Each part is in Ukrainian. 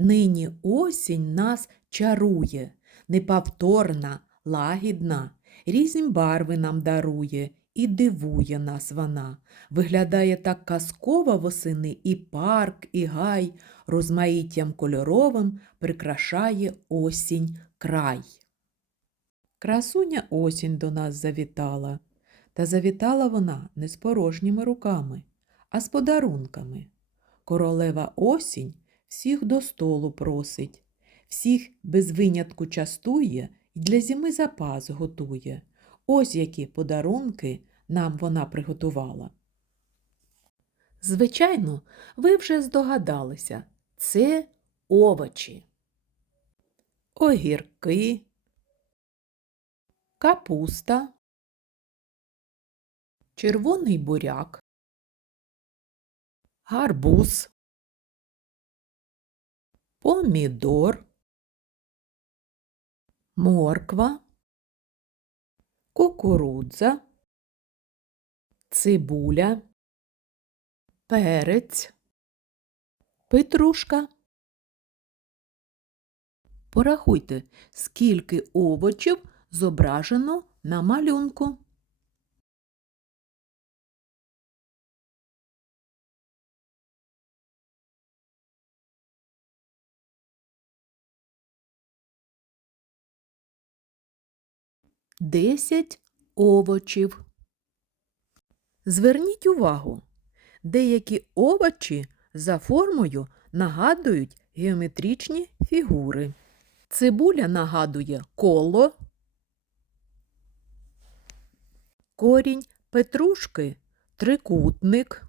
Нині осінь нас чарує, неповторна, лагідна, різні барви нам дарує і дивує нас вона. Виглядає так казково восени і парк, і гай, розмаїттям кольоровим прикрашає осінь край. Красуня осінь до нас завітала, та завітала вона не з порожніми руками, а з подарунками. Королева осінь всіх до столу просить, всіх без винятку частує і для зими запас готує. Ось які подарунки нам вона приготувала. Звичайно, ви вже здогадалися, це овочі, огірки, капуста, червоний буряк, гарбуз, помідор, морква, кукурудза, цибуля, перець, петрушка. Порахуйте, скільки овочів зображено на малюнку. Десять овочів. Зверніть увагу, деякі овочі за формою нагадують геометричні фігури. Цибуля нагадує коло, корінь петрушки трикутник.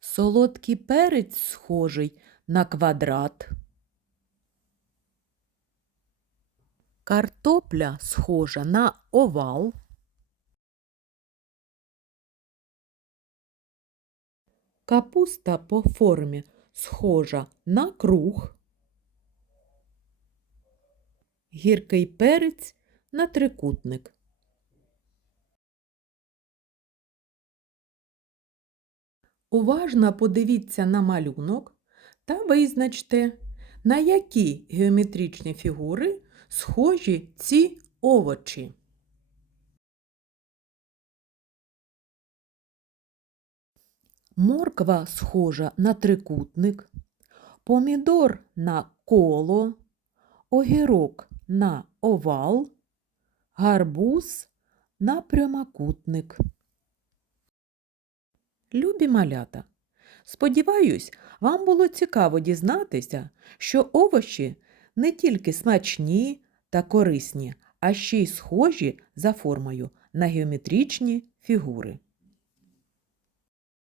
Солодкий перець схожий на квадрат. Картопля схожа на овал. Капуста по формі схожа на круг. Гіркий перець на трикутник. Уважно подивіться на малюнок та визначте, на які геометричні фігури схожі ці овочі. Морква схожа на трикутник, помідор на коло, огірок на овал, гарбуз на прямокутник. Любі малята, сподіваюсь, вам було цікаво дізнатися, що овочі не тільки смачні та корисні, а ще й схожі за формою на геометричні фігури.